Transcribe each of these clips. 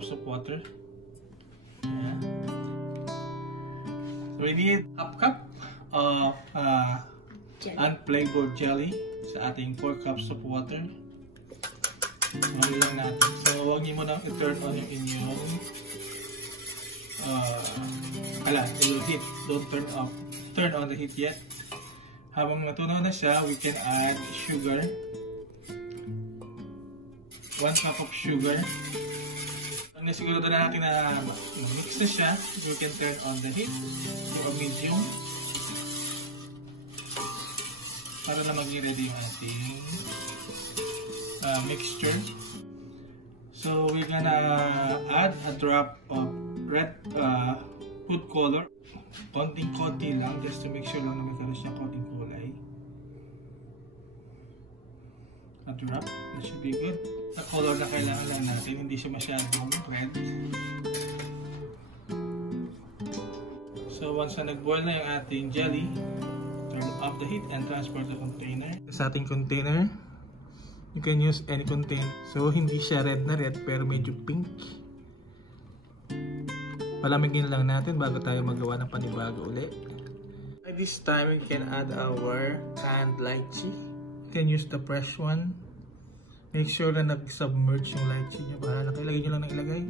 cups of water. Yeah. So we need half cup of unflavored jelly sa ating 4 cups of water. Mahal lang natin. So huwag niyo muna i-turn on yung inyong it will heat. Don't turn on the heat yet. Habang natunaw na siya, we can add sugar. 1 cup of sugar. Pag nasigurado na natin na mix na siya, we can turn on the heat to a medium para na maging ready yung ating mixture. So we're gonna add a drop of red food color. Konting-konti lang, just to make sure lang na magkaroon siya konting kulay. A drop, that should be good. Sa color na kailangan lang natin, hindi siya masyadong red. So once na nag-boil na yung ating jelly, turn off the heat and transfer the container. Sa ating container, you can use any container. So hindi siya red na red, pero medyo pink. Palamigin lang natin bago tayo magawa ng panibago ulit. At this time, we can add our canned lychee. You can use the fresh one. Make sure na nag-submerge yung lychee nyo. Bahala kayo, ilagay nyo lang ng ilagay.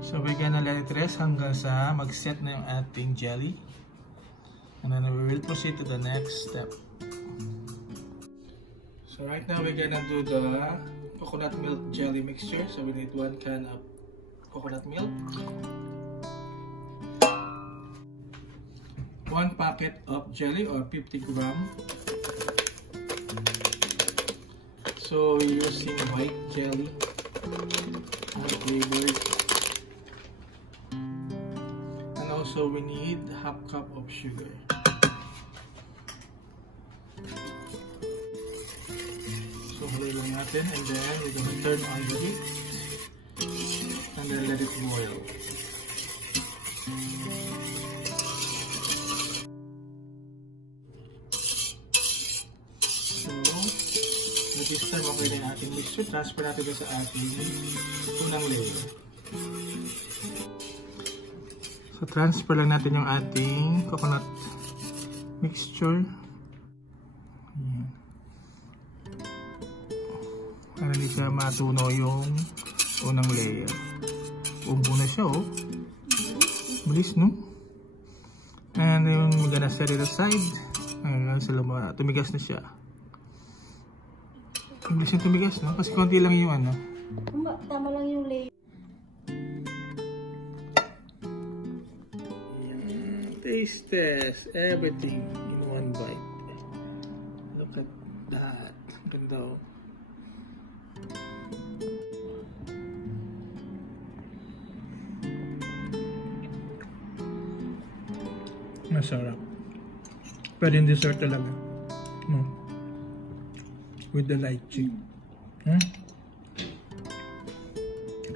So we're gonna let it rest hanggang sa mag-set na yung ating jelly. And then we will proceed to the next step. So right now we're gonna do the coconut milk jelly mixture. So we need 1 can of coconut milk, 1 packet of jelly or 50 gram. So we're using white jelly, unflavored. And also we need half cup of sugar. So halay lang natin, and then we're gonna turn on the heat and then let it boil. So at this time, okay na natin mixture. Transfer natin sa ating unang layer. So transfer lang natin yung ating coconut mixture. Para hindi siya matunaw yung unang layer. Umbo na siya, oh. Bilis, no? And then we're gonna set it aside. Ayan, tumigas na siya. Bilis yung tumigas, no? Kasi konti lang yung ano. Tama lang yung layer. Taste test. Everything in one bite. Look at that. Ganda, oh. Masarap. Pwede yung dessert talaga. No? With the lychee.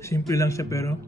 Simple lang siya pero